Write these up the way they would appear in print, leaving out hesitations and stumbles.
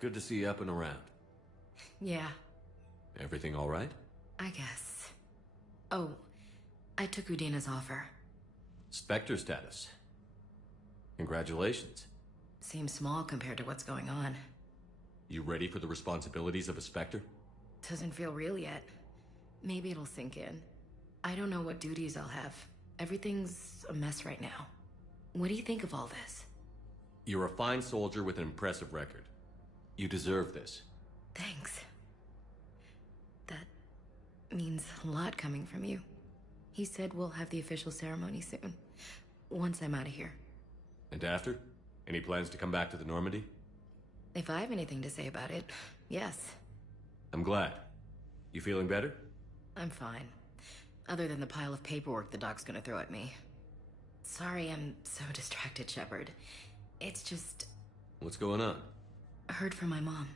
Good to see you up and around. Yeah, Everything all right? I guess. Oh, I took Udina's offer. Spectre status. Congratulations. Seems small compared to what's going on. You ready for the responsibilities of a Spectre? Doesn't feel real yet. Maybe it'll sink in. I don't know what duties I'll have. Everything's a mess right now. What do you think of all this? You're a fine soldier with an impressive record. You deserve this. Thanks. That means a lot coming from you. He said we'll have the official ceremony soon, once I'm out of here. And after? Any plans to come back to the Normandy? If I have anything to say about it, yes. I'm glad. You feeling better? I'm fine. Other than the pile of paperwork the doc's gonna throw at me. Sorry I'm so distracted, Shepard. It's just... What's going on? I heard from my mom.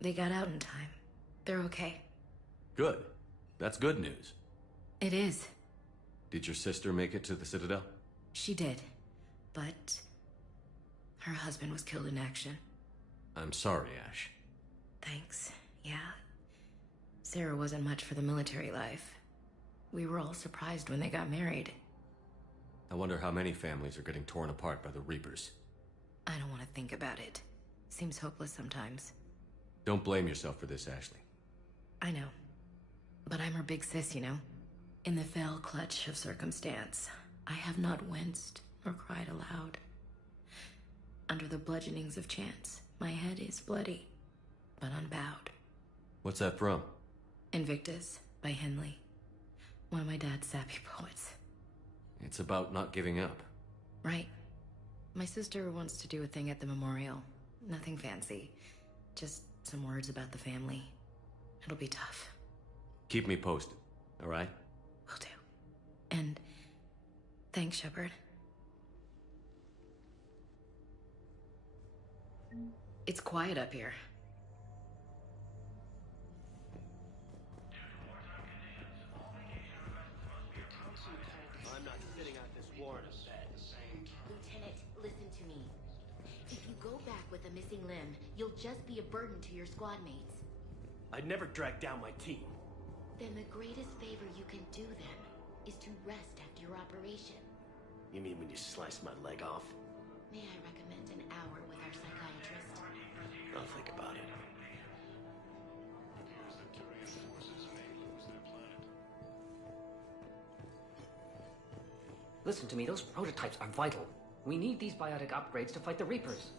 They got out in time. They're okay. Good. That's good news. It is. Did your sister make it to the Citadel? She did. But... her husband was killed in action. I'm sorry, Ash. Thanks. Yeah. Sarah wasn't much for the military life. We were all surprised when they got married. I wonder how many families are getting torn apart by the Reapers. I don't want to think about it. Seems hopeless sometimes. Don't blame yourself for this, Ashley. I know. But I'm her big sis, you know? In the fell clutch of circumstance, I have not winced or cried aloud. Under the bludgeonings of chance, my head is bloody, but unbowed. What's that from? Invictus by Henley. One of my dad's sappy poets. It's about not giving up. Right. My sister wants to do a thing at the memorial. Nothing fancy. Just some words about the family. It'll be tough. Keep me posted, all right? Will do. And thanks, Shepard. It's quiet up here. I'm not sitting out this war in a bed. Lieutenant, listen to me. If you go back with a missing limb, you'll just be a burden to your squad mates. I'd never drag down my team. Then the greatest favor you can do them is to rest after your operation. You mean when you slice my leg off? May I recommend an hour with our psychiatrist? I'll think about it. Listen to me, those prototypes are vital. We need these biotic upgrades to fight the Reapers.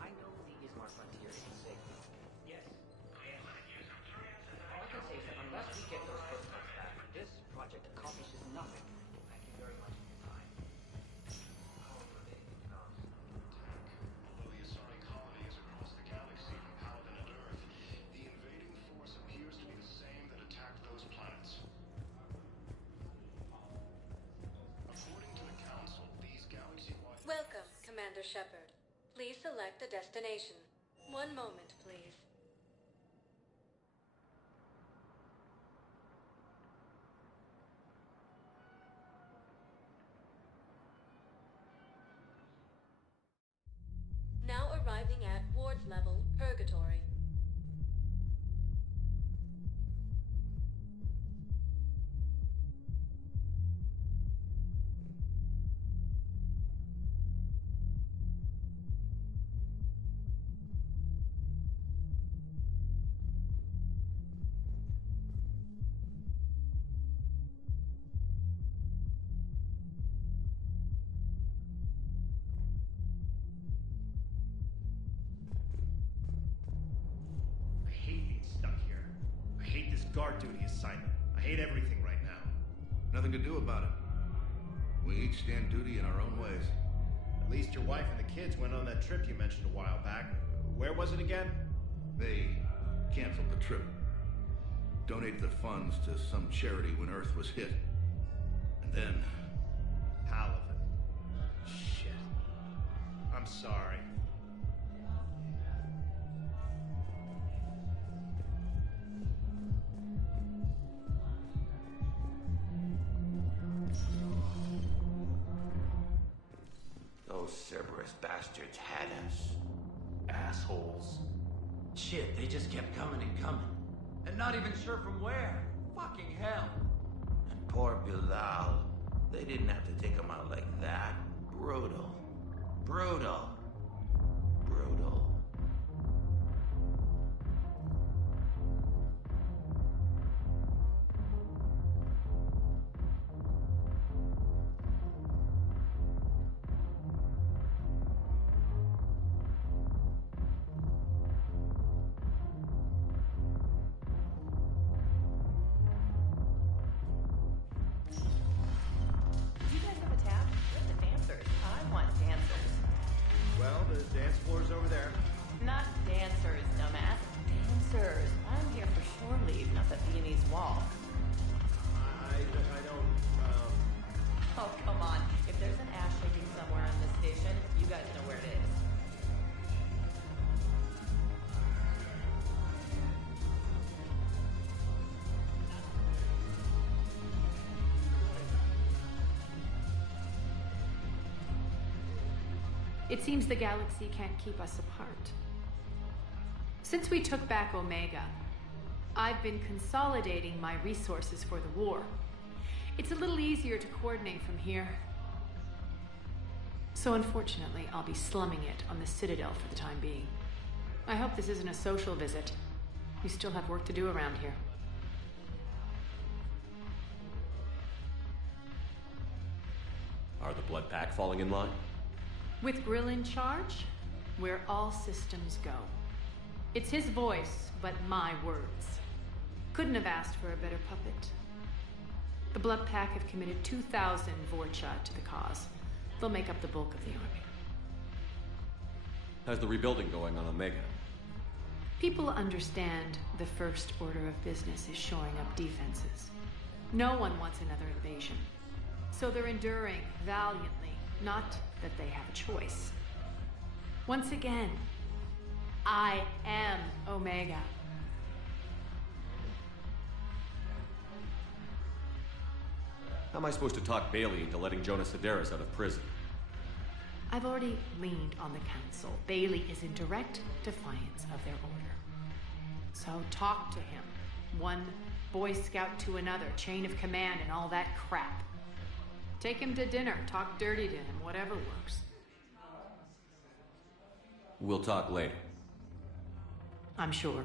I know the Ismar frontier isn't safe. Yes. All I can say is that unless we get those prototypes back, this project accomplishes nothing. Thank you very much for your time. Although the Asari colony is across the galaxy from Paladin and Earth, the invading force appears to be the same that attacked those planets. According to the Council, these galaxy-wide... Welcome, Commander Shepard. Please select a destination. One moment, please. Now arriving at Ward Level, Purgatory. I hate being stuck here. I hate this guard duty assignment. I hate everything right now. Nothing to do about it. We each stand duty in our own ways. At least your wife and the kids went on that trip you mentioned a while back. Where was it again? They canceled the trip. Donated the funds to some charity when Earth was hit. And then... Paladin. Shit. I'm sorry. Those Cerberus bastards had us. Assholes. Shit, they just kept coming and coming. And not even sure from where. Fucking hell. And poor Bilal. They didn't have to take him out like that. Brutal. Brutal. Brutal. Do you guys have a tab? Where's the dancers? I want dancers. Well, the dance floor's over there. Not dancers, dumbass. Dancers. I'm here for shore leave, not the Viennese wall. I don't, Oh, come on. If there's an ass shaking somewhere on this station, you guys know where it is. It seems the galaxy can't keep us apart. Since we took back Omega, I've been consolidating my resources for the war. It's a little easier to coordinate from here. So unfortunately, I'll be slumming it on the Citadel for the time being. I hope this isn't a social visit. We still have work to do around here. Are the Blood Pack falling in line? With Grill in charge, where all systems go. It's his voice, but my words. Couldn't have asked for a better puppet. The Blood Pack have committed 2,000 Vorcha to the cause. They'll make up the bulk of the army. How's the rebuilding going on Omega? People understand the first order of business is shoring up defenses. No one wants another invasion. So they're enduring valiantly, not that they have a choice. Once again, I am Omega. How am I supposed to talk Bailey into letting Jonas Sedaris out of prison? I've already leaned on the council. Bailey is in direct defiance of their order. So talk to him. One Boy Scout to another, chain of command and all that crap. Take him to dinner, talk dirty to him, whatever works. We'll talk later. I'm sure.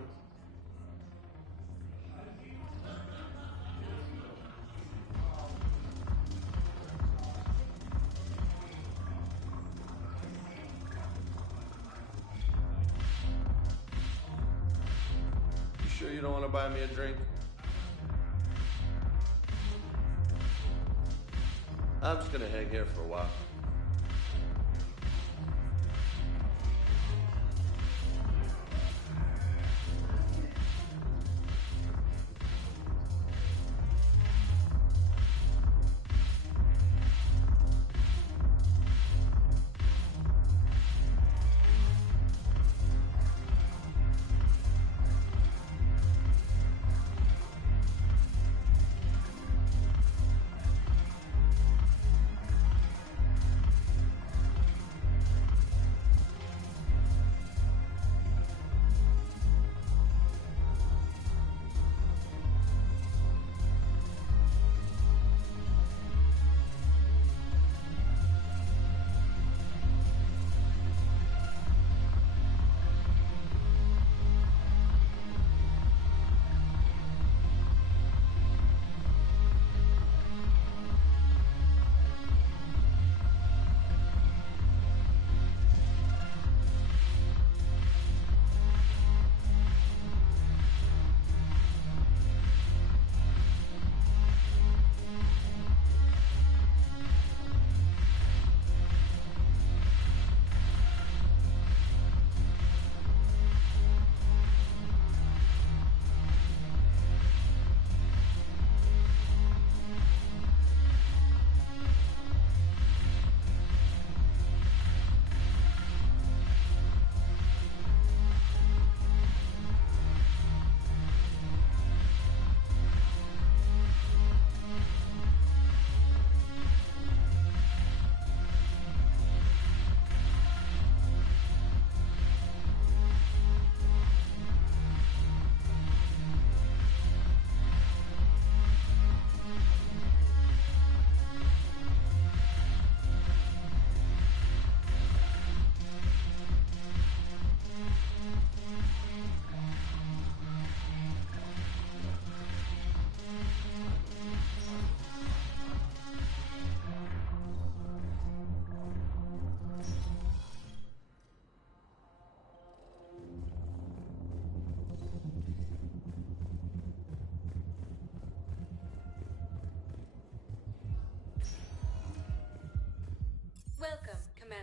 You sure you don't want to buy me a drink? I'm just gonna hang here for a while.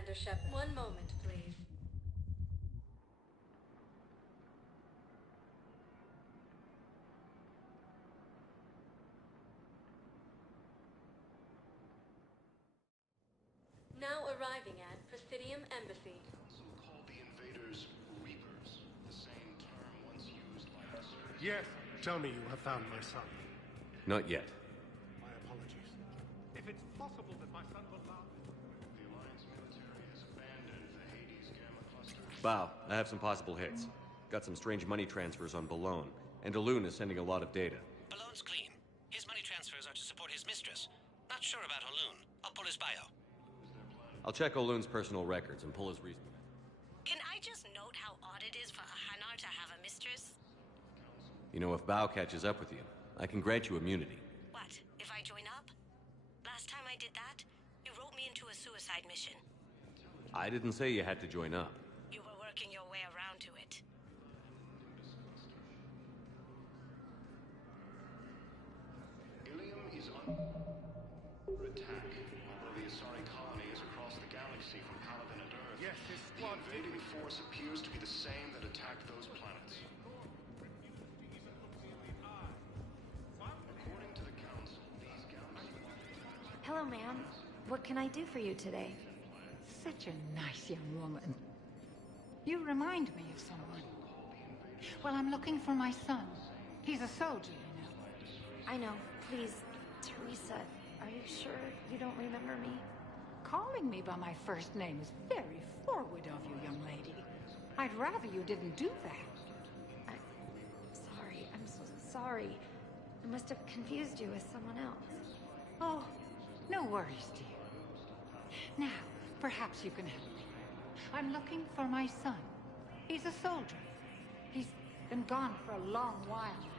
Commander Shepard. One moment, please. Now arriving at Presidium Embassy. Council called the invaders Reapers, the same term once used by the surgeons. Yes, tell me you have found my son. Not yet. My apologies. If it's possible that my son will live. The Alliance military has abandoned the Hades Gamma cluster. Bow, I have some possible hits. Got some strange money transfers on Balone, and Daloon is sending a lot of data. Balone's clean. His money transfers are to support his mistress. Not sure about Haloon. I'll pull his bio. I'll check Oloon's personal records and pull his reason. Can I just note how odd it is for a Hanar to have a mistress? You know, if Bow catches up with you, I can grant you immunity. What, if I join up? Last time I did that, you wrote me into a suicide mission. I didn't say you had to join up. You were working your way around to it. Ilium is under attack, although the Asari colony is across the galaxy from Paladin and Earth. Yes, his The squad invading force appears to be the same that attacked those planets. According to the Council, these galaxy... Hello, ma'am. What can I do for you today? Such a nice young woman. You remind me of someone. Well, I'm looking for my son. He's a soldier, you know. I know. Please, Teresa, are you sure you don't remember me? Calling me by my first name is very forward of you, young lady. I'd rather you didn't do that. I'm sorry. I'm so sorry. I must have confused you with someone else. Oh, no worries, dear. Now, perhaps you can help me. I'm looking for my son. He's a soldier. He's been gone for a long while now.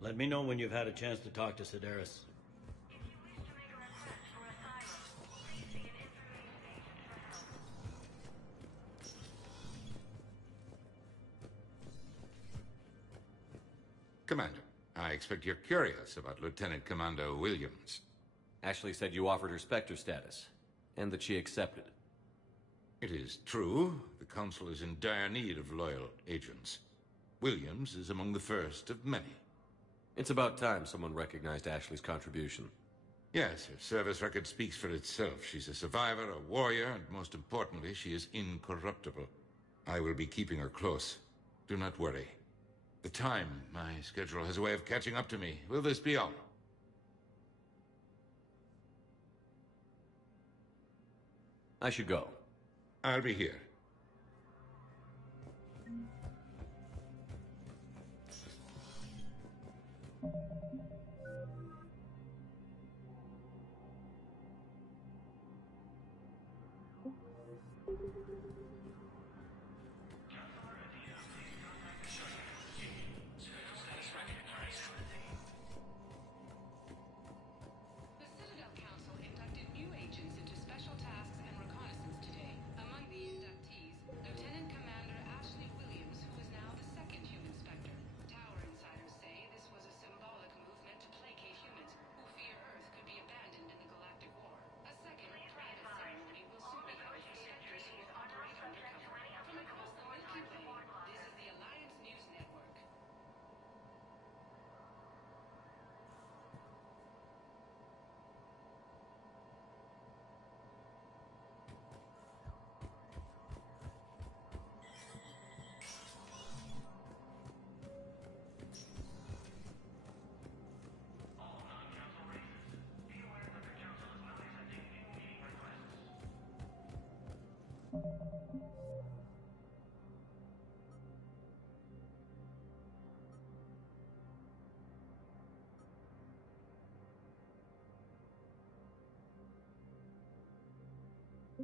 Let me know when you've had a chance to talk to Sedaris. Commander, I expect you're curious about Lieutenant Commander Williams. Ashley said you offered her Spectre status, and that she accepted. It is true. The Council is in dire need of loyal agents. Williams is among the first of many. It's about time someone recognized Ashley's contribution. Yes, her service record speaks for itself. She's a survivor, a warrior, and most importantly, she is incorruptible. I will be keeping her close. Do not worry. The time, my schedule has a way of catching up to me. Will this be all? I should go. I'll be here.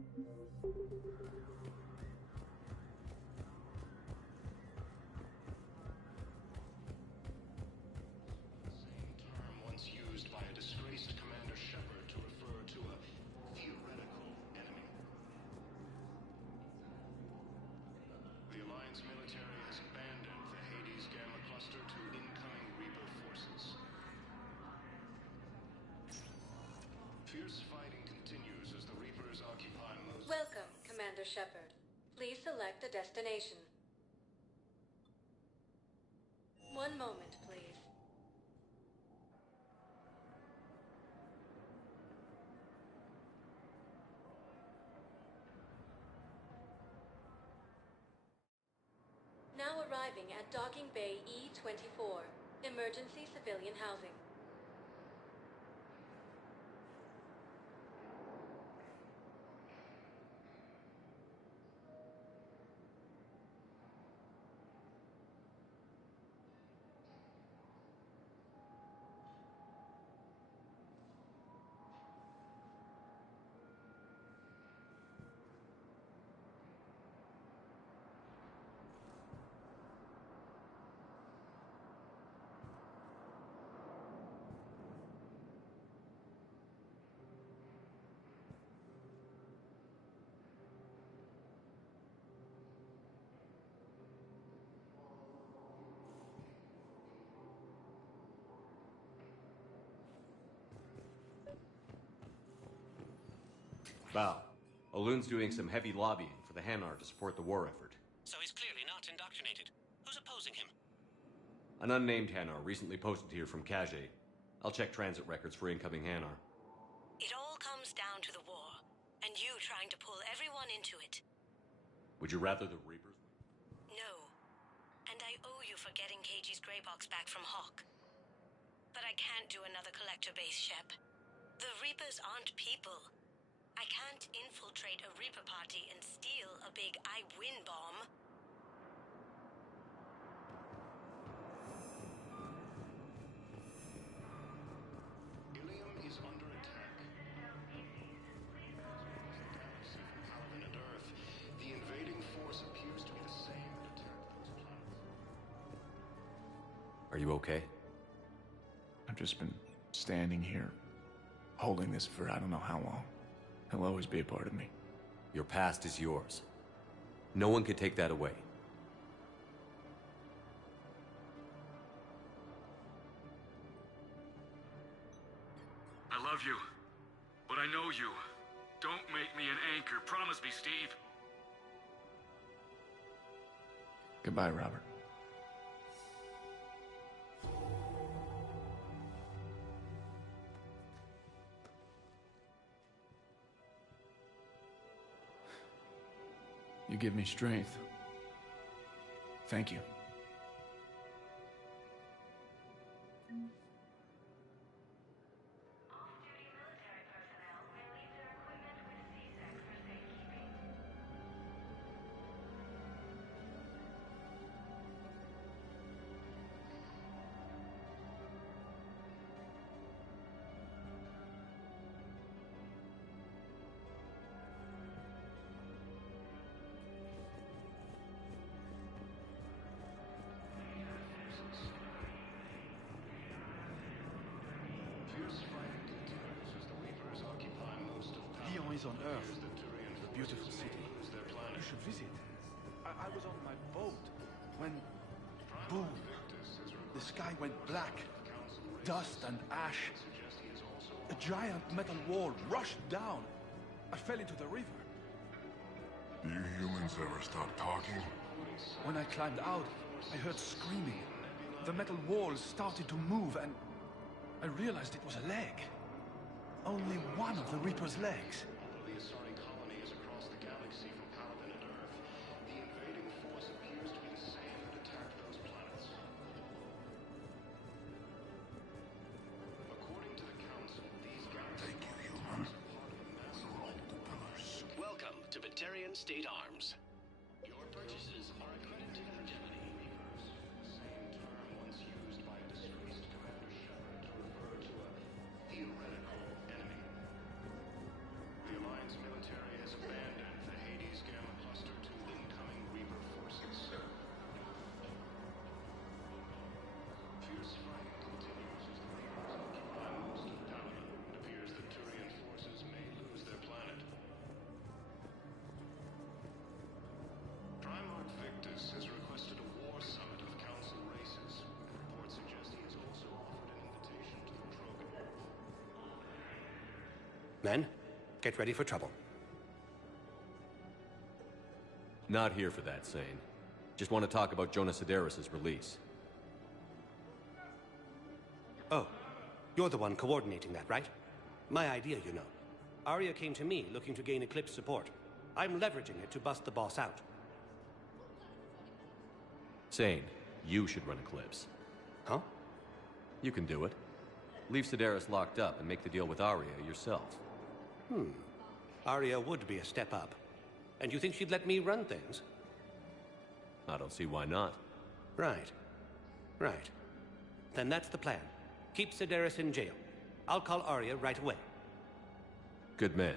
Term once used by a disgraced Commander Shepard to refer to a theoretical enemy. The Alliance military has abandoned the Hades Gamma Cluster to incoming Reaper forces. Fierce fighting continues as the Reapers occupy most... Welcome, Commander Shepard. Please select a destination. One moment, please. Now arriving at Docking Bay E-24, emergency civilian housing. Val, Olune's doing some heavy lobbying for the Hanar to support the war effort. So he's clearly not indoctrinated. Who's opposing him? An unnamed Hanar recently posted here from Kage. I'll check transit records for incoming Hanar. It all comes down to the war, and you trying to pull everyone into it. Would you rather the Reapers win? No. And I owe you for getting Keiji's grey box back from Hawk. But I can't do another collector base, Shep. The Reapers aren't people. I can't infiltrate a Reaper party and steal a big I win bomb. Ilium is under attack. Galaxy from Paladin and Earth. The invading force appears to be the same that attacked those planets. Are you okay? I've just been standing here, holding this for I don't know how long. He'll always be a part of me. Your past is yours. No one can take that away. I love you, but I know you. Don't make me an anchor. Promise me, Steve. Goodbye, Robert. You give me strength. Thank you. Lyon is on Earth. It's a beautiful city. You should visit. I was on my boat when... boom! The sky went black. Dust and ash. A giant metal wall rushed down. I fell into the river. Do you humans ever stop talking? When I climbed out, I heard screaming. The metal wall started to move and I realized it was a leg. Only one of the Reaper's legs. Although the Asari colony is across the galaxy from Paladin and Earth, the invading force appears to be the same that attacked those planets. According to the Council, these galaxy are part of a massive... Welcome to Batarian State Arms. Your purchases are a credit to the Hegemony. The same term once used by a disgraced Commander Shepard to refer to a theoretical enemy. The Alliance military has abandoned Men, get ready for trouble. Not here for that, Sane. Just want to talk about Jonas Sedaris' release. Oh, you're the one coordinating that, right? My idea, you know. Arya came to me looking to gain Eclipse support. I'm leveraging it to bust the boss out. Sane, you should run Eclipse. Huh? You can do it. Leave Sedaris locked up and make the deal with Arya yourself. Arya would be a step up. And you think she'd let me run things? I don't see why not. Right. Right. Then that's the plan. Keep Sedaris in jail. I'll call Arya right away. Good man.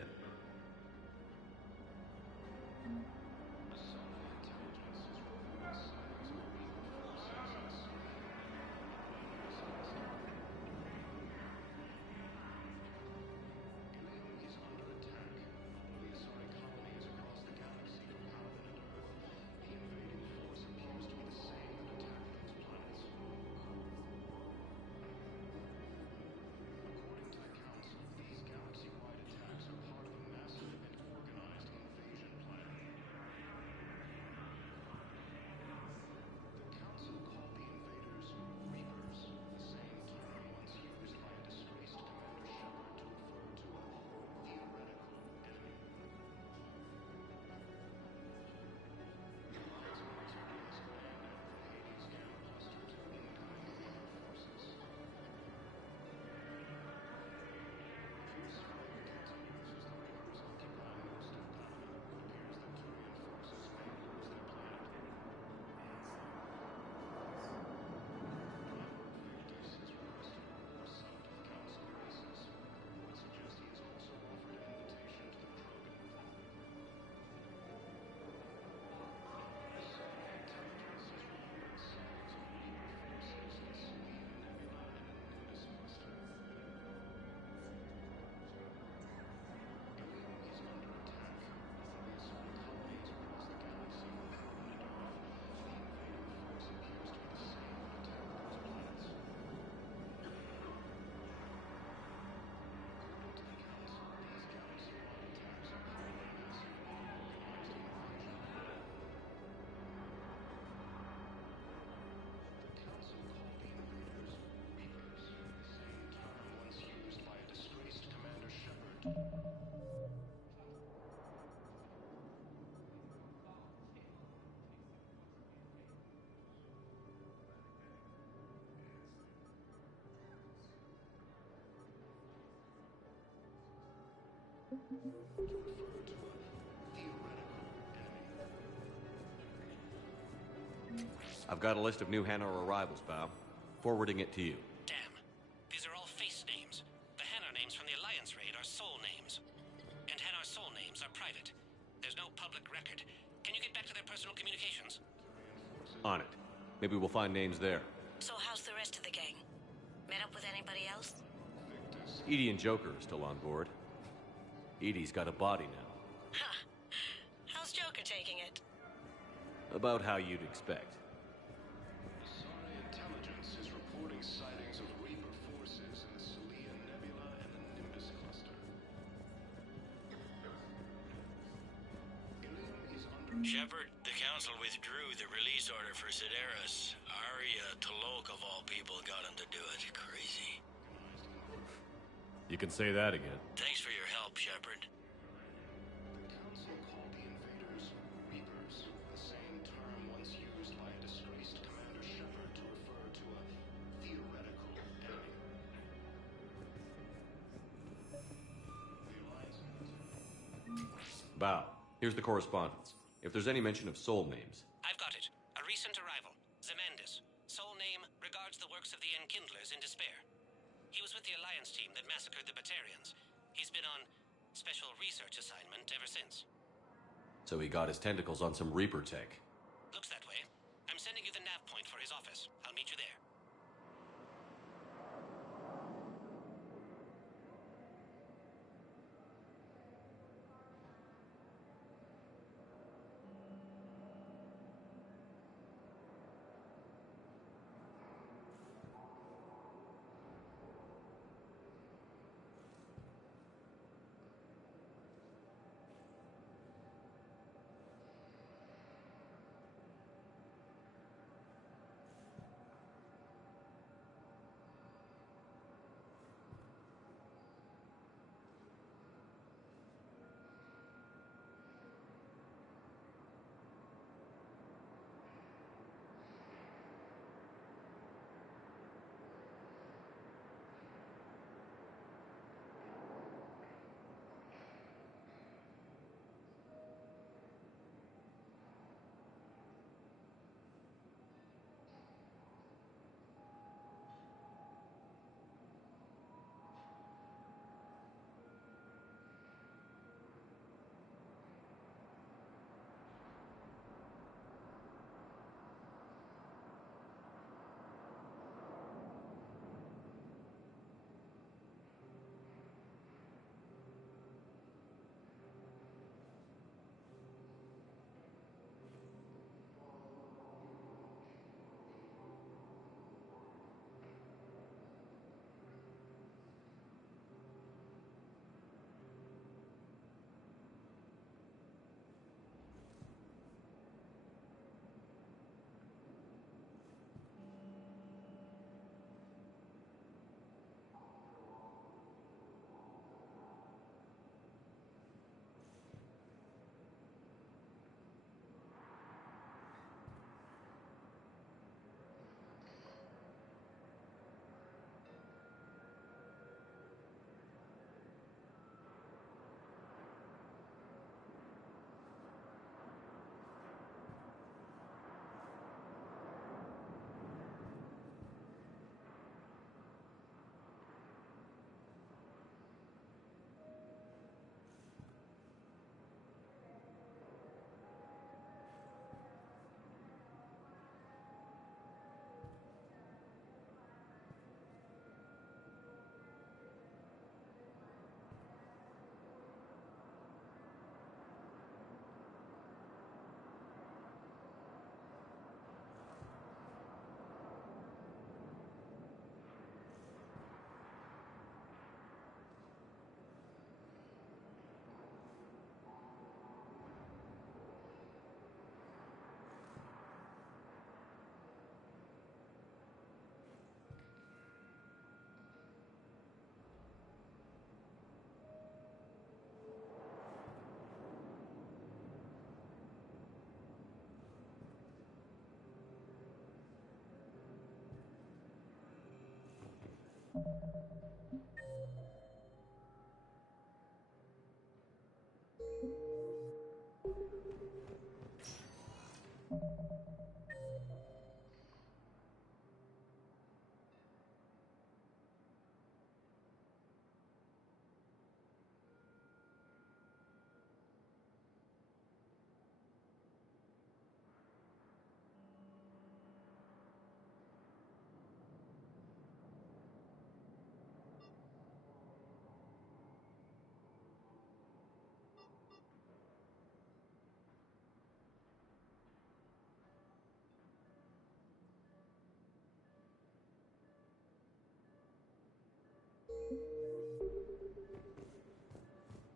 I've got a list of new Hanar arrivals, Bao. Forwarding it to you. Damn. These are all face names. The Hanar names from the Alliance raid are soul names. And Hanar soul names are private. There's no public record. Can you get back to their personal communications? On it. Maybe we'll find names there. So how's the rest of the gang? Met up with anybody else? Edie and Joker are still on board. Edie's got a body now. Huh. How's Joker taking it? About how you'd expect. Intelligence is reporting sightings of Reaper forces in the Selene Nebula and the Nimbus cluster. Shepard, the Council withdrew the release order for Sedaris. Arya Tolok, of all people, got him to do it. Crazy. You can say that again. Thanks for your help, Shepard. The Council called the invaders Reapers, the same term once used by a disgraced Commander Shepard to refer to a theoretical enemy. Bao, here's the correspondence. If there's any mention of soul names. I've got it. A recent arrival. Zemandis. Soul name regards the works of the Enkindlers in despair. He was with the Alliance team that massacred the Batarians. He's been on special research assignment ever since. So he got his tentacles on some Reaper tech. Looks that way. I'm sending you the nav point for his office. I'll meet you there.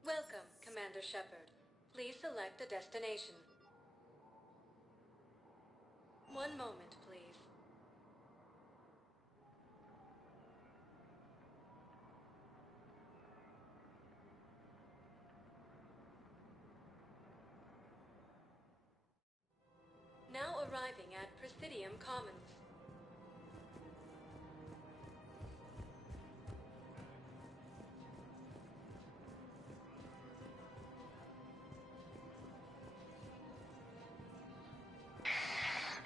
Welcome, Commander Shepard. Please select a destination. One moment, please. Now arriving at Presidium Commons.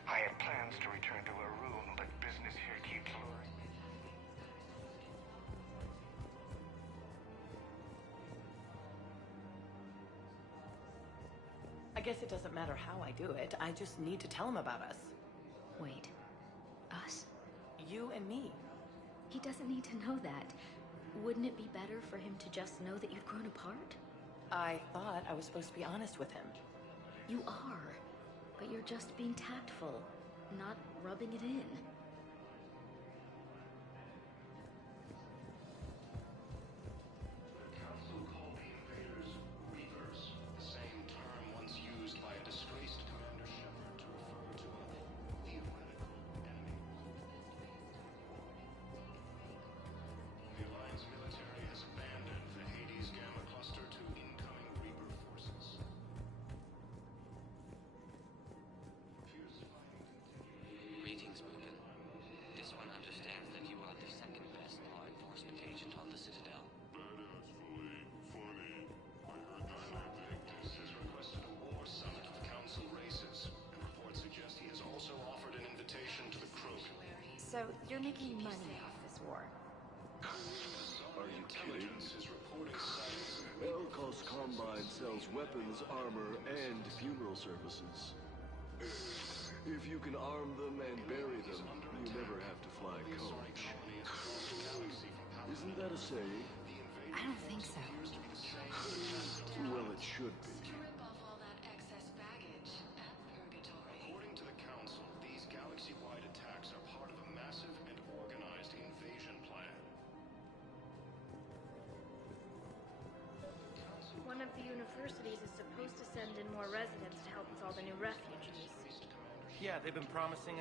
I had plans to return to a room, but business here keeps luring me. I guess it doesn't matter how I do it. I just need to tell him about us. Wait. Us? You and me. He doesn't need to know that. Wouldn't it be better for him to just know that you've grown apart? I thought I was supposed to be honest with him. You are. But you're just being tactful, not rubbing it in. Council called the invaders Reapers, the same term once used by a disgraced Commander Shepard to refer to a theoretical enemy. The Alliance military has abandoned the Hades Gamma cluster to incoming Reaper forces. Greetings, Mugen. This one understands that you are the second best law enforcement agent on the Citadel. Badass, funny. I heard that. Victus has requested a war summit of Council races, and reports suggest he has also offered an invitation to the Krogan. So you're making money off this war? Are you kidding? Is reporting sightings of Elkos Combine sells weapons, armor, and funeral services. If you can arm them and bury them, you never have to fly coach. Isn't that a saying? I don't think so. Well, it should be. According to the Council, these galaxy-wide attacks are part of a massive and organized invasion plan. One of the universities is supposed to send in more residents to help with all the new refugees. Yeah, they've been promising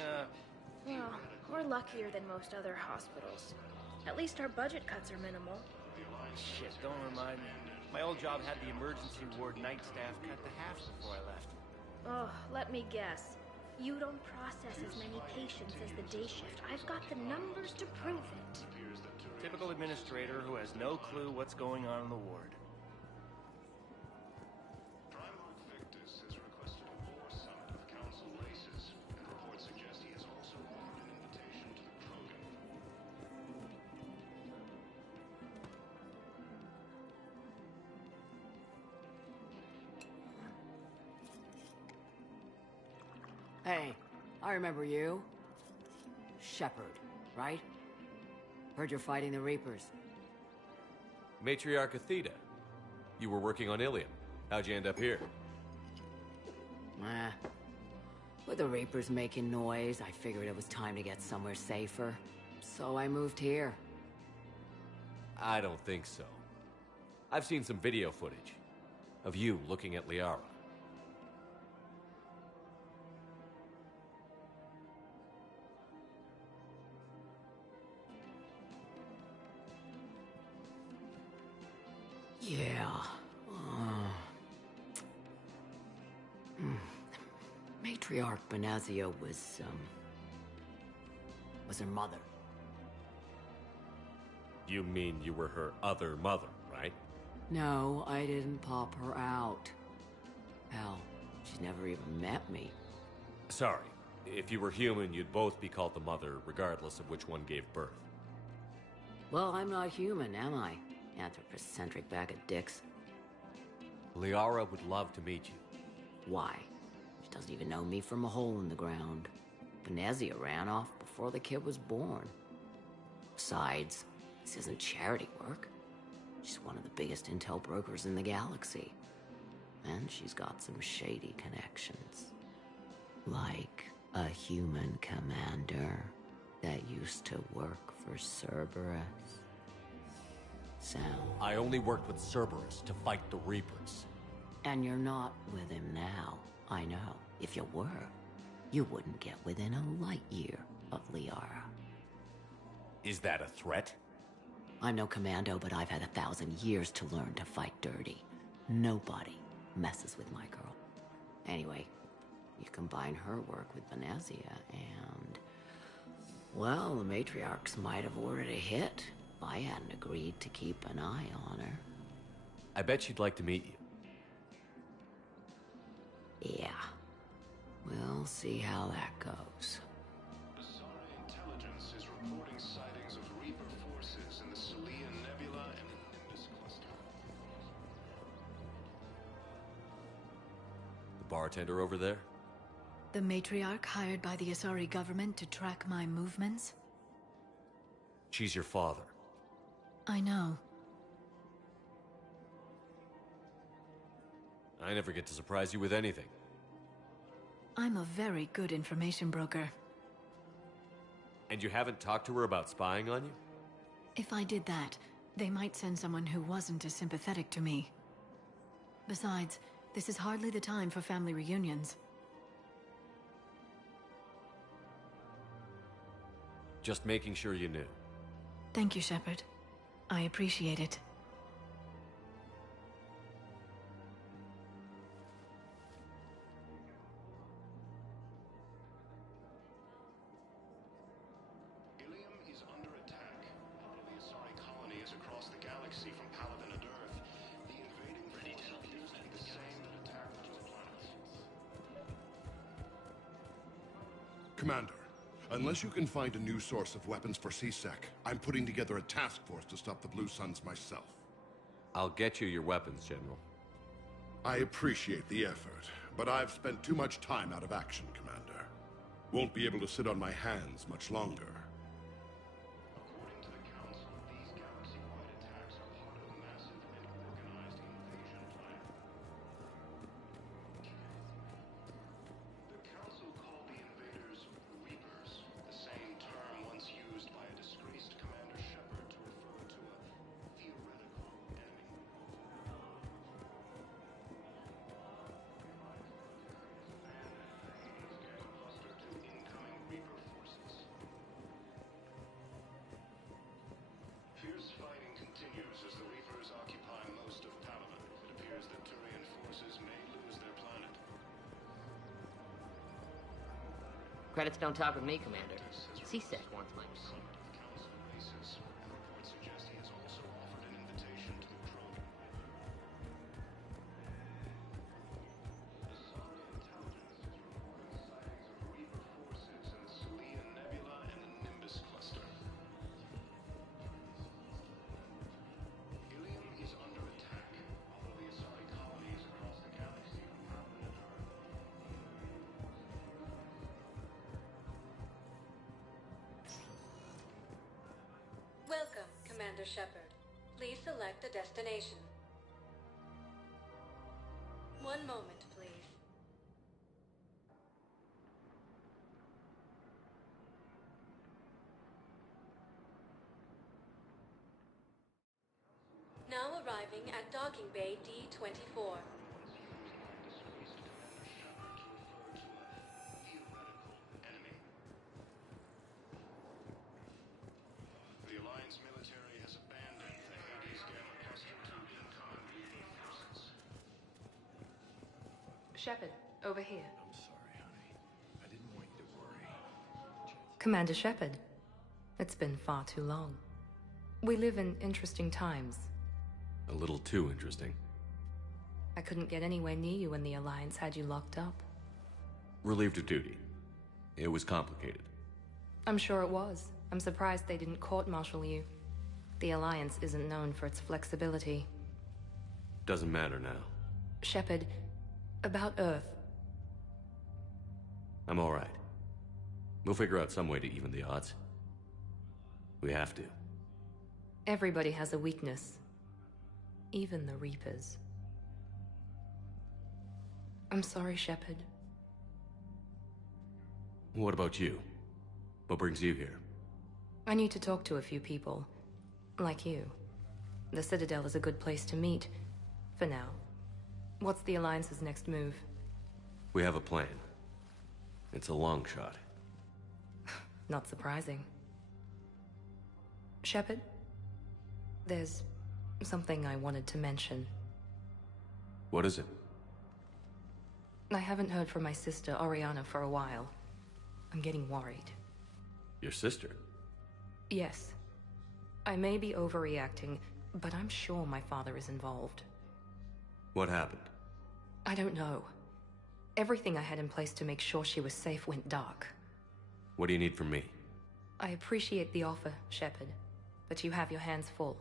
Well, we're luckier than most other hospitals. At least our budget cuts are minimal. Shit, don't remind me. My old job had the emergency ward night staff cut to half before I left. Oh, let me guess. You don't process as many patients as the day shift. I've got the numbers to prove it. Typical administrator who has no clue what's going on in the ward. Victus has requested a war summit of Council races, and reports suggest he has also offered an invitation to the Krogan. Hey, I remember you. Shepard, right? Heard you're fighting the Reapers. Matriarch Athena. You were working on Ilium. How'd you end up here? With the Reapers making noise, I figured it was time to get somewhere safer. So I moved here. I don't think so. I've seen some video footage of you looking at Liara. Yeah. Matriarch Benazia was her mother. You mean you were her other mother, right? No, I didn't pop her out. Hell, she's never even met me. Sorry. If you were human, you'd both be called the mother, regardless of which one gave birth. Well, I'm not human, am I? Anthropocentric bag of dicks. Liara would love to meet you. Why? She doesn't even know me from a hole in the ground. Venezia ran off before the kid was born. Besides, this isn't charity work. She's one of the biggest intel brokers in the galaxy. And she's got some shady connections. Like a human commander that used to work for Cerberus. So... I only worked with Cerberus to fight the Reapers. And you're not with him now. I know. If you were, you wouldn't get within a light year of Liara. Is that a threat? I'm no commando, but I've had 1,000 years to learn to fight dirty. Nobody messes with my girl. Anyway, you combine her work with Venezia and... well, the matriarchs might have ordered a hit if I hadn't agreed to keep an eye on her. I bet she'd like to meet you. Yeah. We'll see how that goes. Intelligence is reporting sightings of Reaper forces in the Selene Nebula and the Nimbus cluster. The bartender over there? The matriarch hired by the Asari government to track my movements? She's your father. I know. I never get to surprise you with anything. I'm a very good information broker. And you haven't talked to her about spying on you? If I did that, they might send someone who wasn't as sympathetic to me. Besides, this is hardly the time for family reunions. Just making sure you knew. Thank you, Shepard. I appreciate it. Ilium is under attack. Part of the Asari colony is across the galaxy from Paladin and Earth. The invading forces appears to be the same that attacked those planets. Commander, unless you can find a new source of weapons for C-Sec, I'm putting together a task force to stop the Blue Suns myself. I'll get you your weapons, General. I appreciate the effort, but I've spent too much time out of action, Commander. Won't be able to sit on my hands much longer. According to the Council, these galaxy-wide attacks are part of a massive and organized invasion plan. The Council called the invaders Reapers, the same term once used by a disgraced Commander Shepard to refer to a theoretical enemy. Cluster to incoming Reaper forces. Fierce fighting continues as the Reapers occupy most of Paladin. It appears that Turian forces may lose their planet. Credits don't talk with me, Commander. C-Sec wants my receipt. Council races, and reports suggest he has also offered an invitation to the Trojan. Asari intelligence is reporting sightings of Reaper forces in the Selene Nebula and the Nimbus cluster. Ilium is under attack. All of the Asari colonies across the galaxy from Paladin and Earth. Welcome, Commander Shepard. Please select a destination. One moment, please. Now arriving at Docking Bay D-24. The Alliance military has abandoned the Hades Gamma cluster to incoming Reaper forces. Shepard, over here. I'm sorry, honey. I didn't want you to worry. Commander Shepard. It's been far too long. We live in interesting times. A little too interesting. I couldn't get anywhere near you when the Alliance had you locked up. Relieved of duty. It was complicated. I'm sure it was. I'm surprised they didn't court-martial you. The Alliance isn't known for its flexibility. Doesn't matter now. Shepard, about Earth. I'm all right. We'll figure out some way to even the odds. We have to. Everybody has a weakness. Even the Reapers. I'm sorry, Shepard. What about you? What brings you here? I need to talk to a few people. Like you. The Citadel is a good place to meet. For now. What's the Alliance's next move? We have a plan. It's a long shot. Not surprising. Shepard? There's something I wanted to mention. What is it? I haven't heard from my sister, Oriana, for a while. I'm getting worried. Your sister? Yes. I may be overreacting, but I'm sure my father is involved. What happened? I don't know. Everything I had in place to make sure she was safe went dark. What do you need from me? I appreciate the offer, Shepard, but you have your hands full.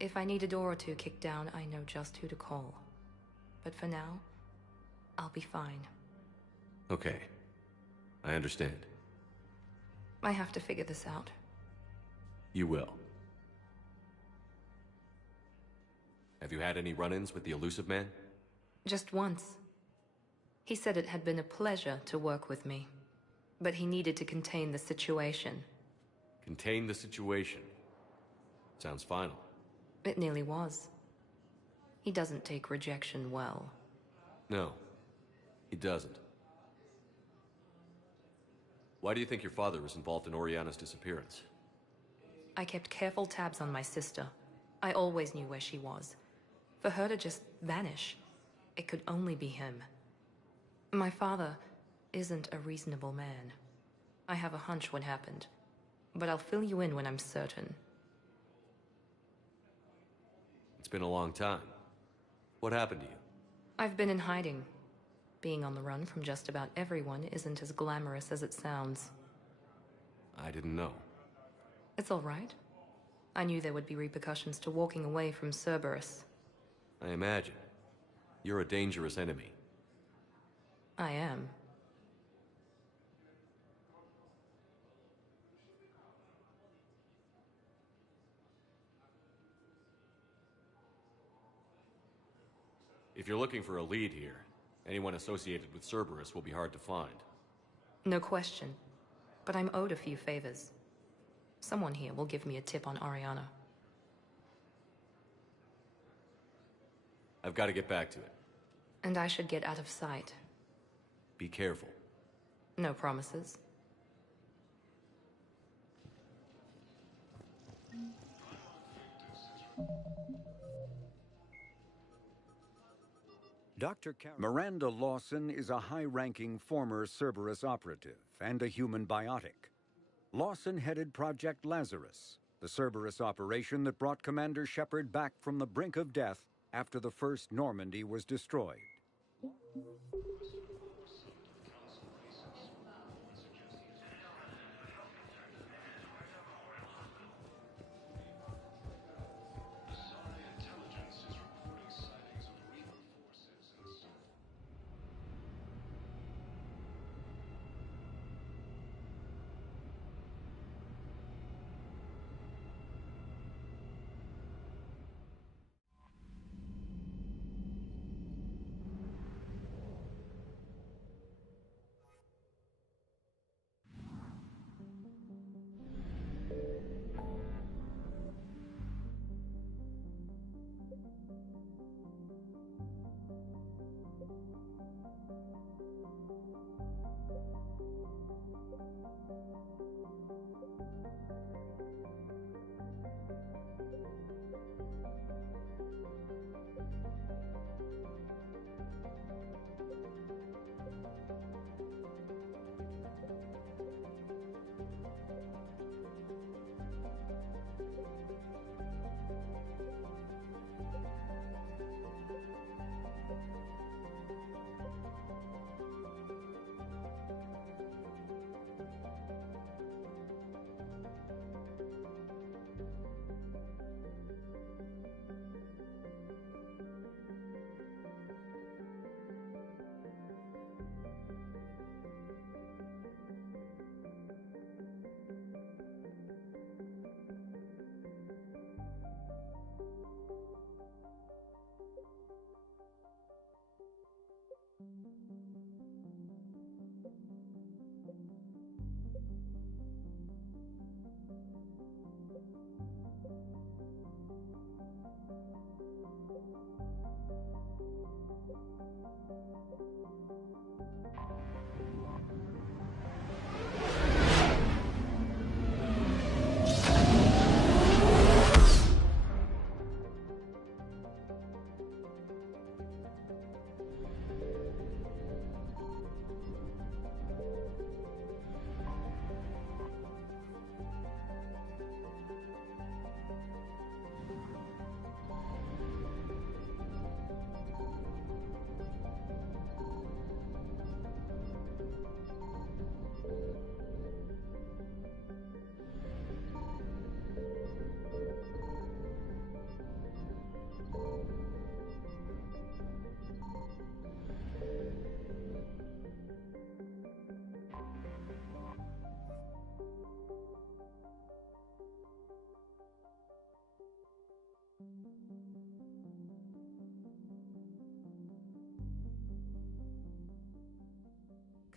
If I need a door or two kicked down, I know just who to call. But for now, I'll be fine. Okay. I understand. I have to figure this out. You will. Have you had any run-ins with the elusive man? Just once. He said it had been a pleasure to work with me, but he needed to contain the situation. Contain the situation. Sounds final. It nearly was. He doesn't take rejection well. No, he doesn't. Why do you think your father was involved in Oriana's disappearance? I kept careful tabs on my sister. I always knew where she was. For her to just vanish, it could only be him. My father isn't a reasonable man. I have a hunch what happened, but I'll fill you in when I'm certain. It's been a long time. What happened to you? I've been in hiding. Being on the run from just about everyone isn't as glamorous as it sounds. I didn't know. It's all right. I knew there would be repercussions to walking away from Cerberus. I imagine. You're a dangerous enemy. I am. If you're looking for a lead here, anyone associated with Cerberus will be hard to find. No question. But I'm owed a few favors. Someone here will give me a tip on Oriana. I've got to get back to it. And I should get out of sight. Be careful. No promises. Miranda Lawson is a high-ranking former Cerberus operative and a human biotic. Lawson headed Project Lazarus, the Cerberus operation that brought Commander Shepard back from the brink of death after the first Normandy was destroyed.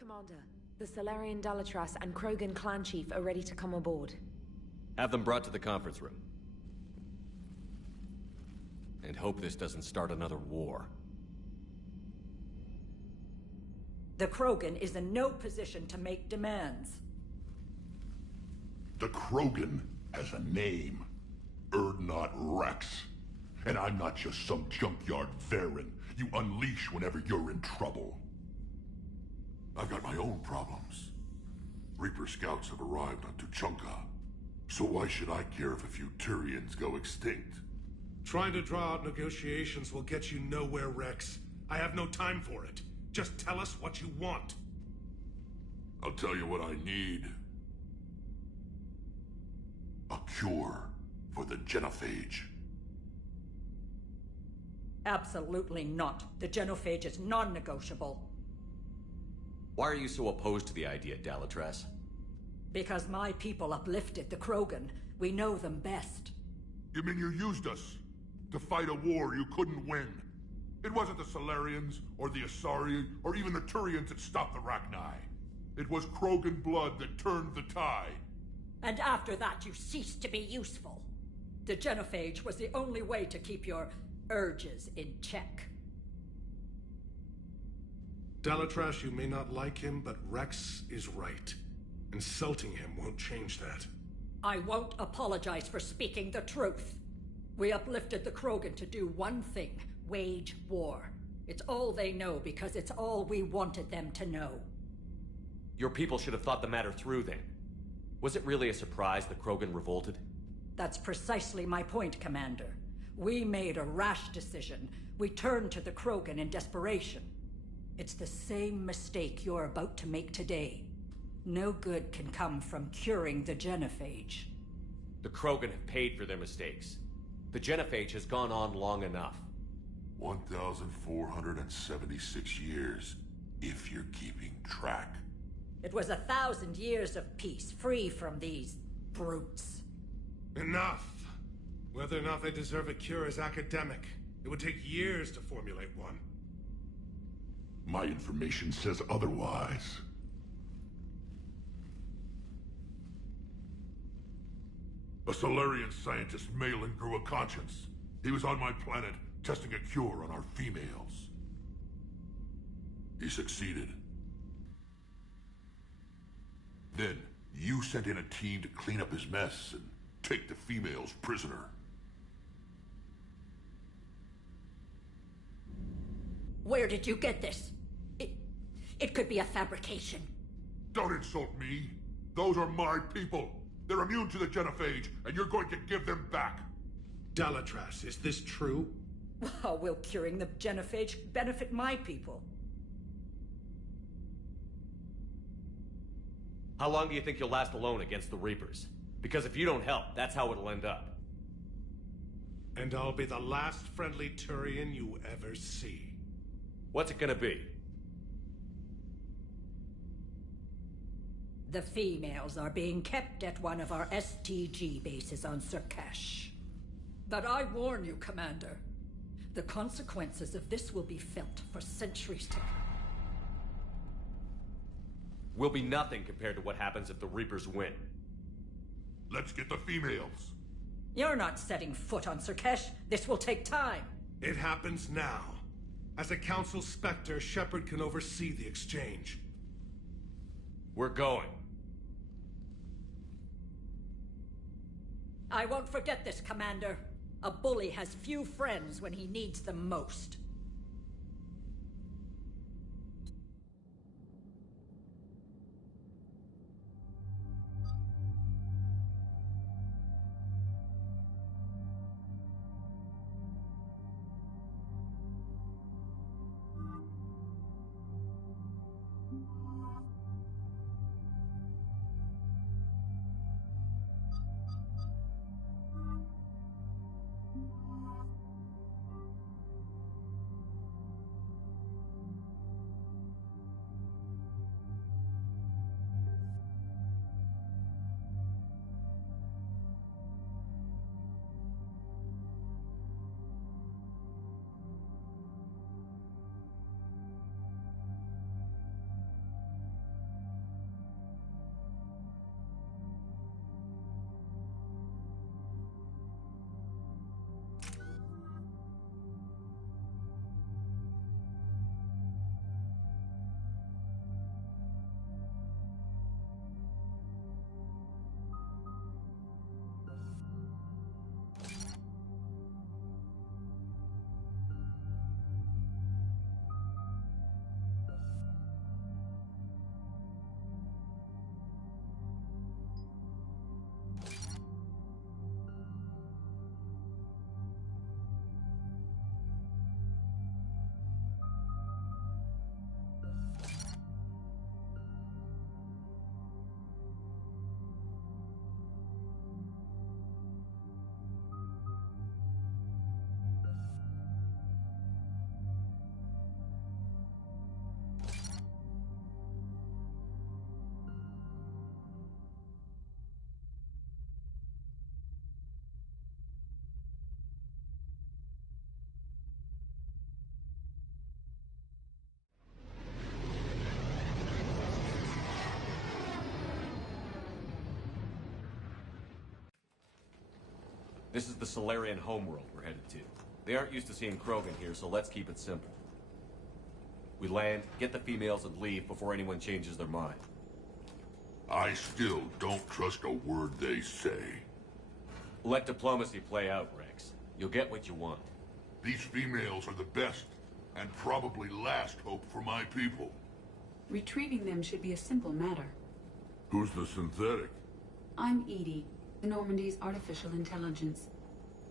Commander, the Solarian Dalatras and Krogan clan chief are ready to come aboard. Have them brought to the conference room. And hope this doesn't start another war. The Krogan is in no position to make demands. The Krogan has a name. Erdnot Rex. And I'm not just some junkyard Varen you unleash whenever you're in trouble. I've got my own problems. Reaper scouts have arrived on Tuchanka. So why should I care if a few Turians go extinct? Trying to draw out negotiations will get you nowhere, Rex. I have no time for it. Just tell us what you want. I'll tell you what I need. A cure for the genophage. Absolutely not. The genophage is non-negotiable. Why are you so opposed to the idea, Dalatras? Because my people uplifted the Krogan. We know them best. You mean you used us to fight a war you couldn't win? It wasn't the Solarians, or the Asari, or even the Turians that stopped the Rachni. It was Krogan blood that turned the tide. And after that, you ceased to be useful. The genophage was the only way to keep your urges in check. Dalatras, you may not like him, but Rex is right. Insulting him won't change that. I won't apologize for speaking the truth. We uplifted the Krogan to do one thing: wage war. It's all they know because it's all we wanted them to know. Your people should have thought the matter through then. Was it really a surprise the Krogan revolted? That's precisely my point, Commander. We made a rash decision. We turned to the Krogan in desperation. It's the same mistake you're about to make today. No good can come from curing the genophage. The Krogan have paid for their mistakes. The genophage has gone on long enough. 1,476 years, if you're keeping track. It was 1,000 years of peace, free from these brutes. Enough! Whether or not they deserve a cure is academic. It would take years to formulate one. My information says otherwise. A Solarian scientist, Malin, grew a conscience. He was on my planet, testing a cure on our females. He succeeded. Then, you sent in a team to clean up his mess and take the females prisoner. Where did you get this? It could be a fabrication. Don't insult me. Those are my people. They're immune to the genophage, and you're going to give them back. Dalatras, is this true? How will curing the genophage benefit my people? How long do you think you'll last alone against the Reapers? Because if you don't help, that's how it'll end up. And I'll be the last friendly Turian you ever see. What's it gonna be? The females are being kept at one of our STG bases on Surkash. But I warn you, Commander, the consequences of this will be felt for centuries to come. Will be nothing compared to what happens if the Reapers win. Let's get the females. You're not setting foot on Surkash. This will take time. It happens now. As a Council Spectre, Shepard can oversee the exchange. We're going. I won't forget this, Commander. A bully has few friends when he needs them most. This is the Solarian homeworld we're headed to. They aren't used to seeing Krogan here, so let's keep it simple. We land, get the females, and leave before anyone changes their mind. I still don't trust a word they say. Let diplomacy play out, Rex. You'll get what you want. These females are the best, and probably last hope for my people. Retrieving them should be a simple matter. Who's the synthetic? I'm Edie, the Normandy's artificial intelligence.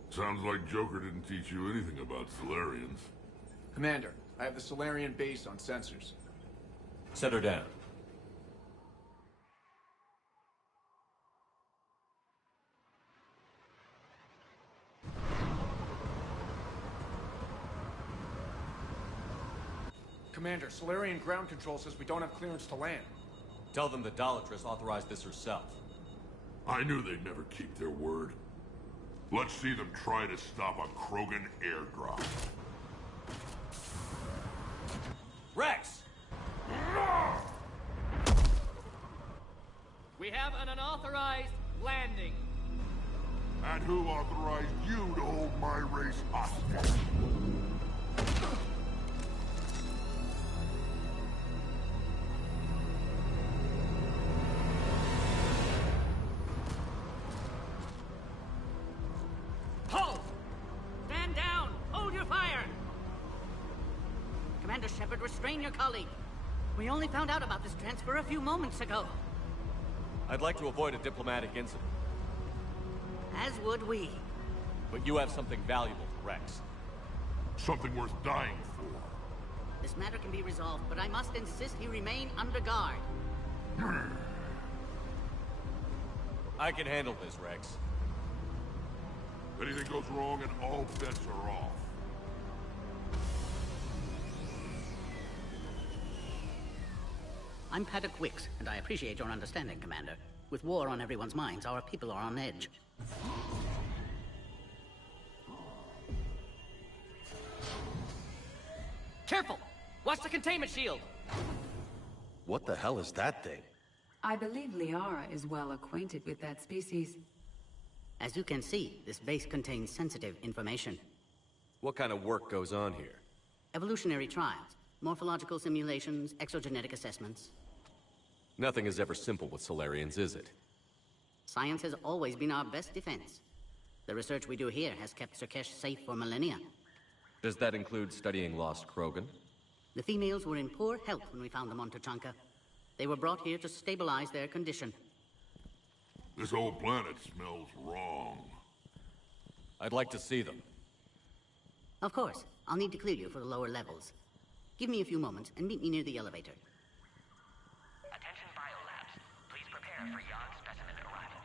Sounds like Joker didn't teach you anything about Solarians. Commander, I have the Solarian base on sensors. Set her down. Commander, Solarian ground control says we don't have clearance to land. Tell them the Dolatress authorized this herself. I knew they'd never keep their word. Let's see them try to stop a Krogan airdrop. Rex! We have an unauthorized landing. And who authorized you to hold my race hostage? Halt! Stand down! Hold your fire! Commander Shepard, restrain your colleague. We only found out about this transfer a few moments ago. I'd like to avoid a diplomatic incident. As would we. But you have something valuable for Rex. Something worth dying for. This matter can be resolved, but I must insist he remain under guard. I can handle this, Rex. If anything goes wrong and all bets are off. I'm Paddock Wicks, and I appreciate your understanding, Commander. With war on everyone's minds, our people are on edge. Careful! Watch the containment shield! What the hell is that thing? I believe Liara is well acquainted with that species. As you can see, this base contains sensitive information. What kind of work goes on here? Evolutionary trials, morphological simulations, exogenetic assessments. Nothing is ever simple with Solarians, is it? Science has always been our best defense. The research we do here has kept Surkesh safe for millennia. Does that include studying lost Krogan? The females were in poor health when we found them on Tachanka. They were brought here to stabilize their condition. This whole planet smells wrong. I'd like to see them. Of course. I'll need to clear you for the lower levels. Give me a few moments and meet me near the elevator. Attention biolabs. Please prepare for young specimen arrival.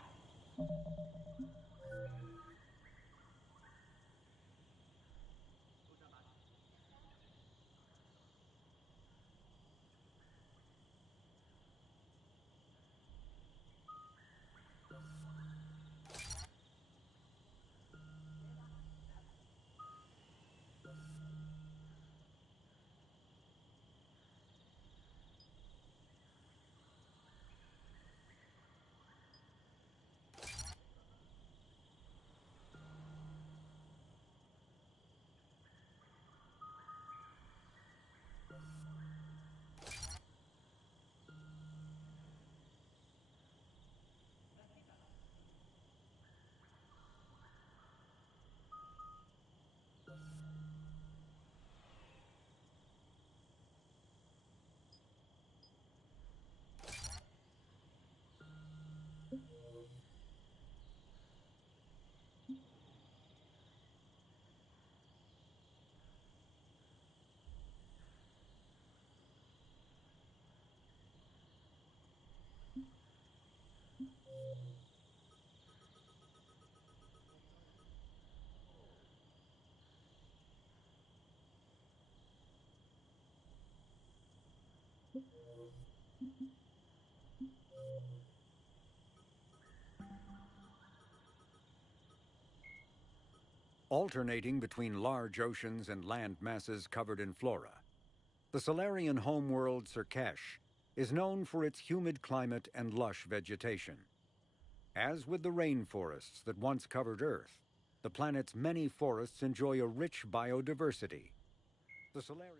Alternating between large oceans and land masses covered in flora, the Solarian homeworld Surkesh is known for its humid climate and lush vegetation. As with the rainforests that once covered Earth, the planet's many forests enjoy a rich biodiversity. The Solarian...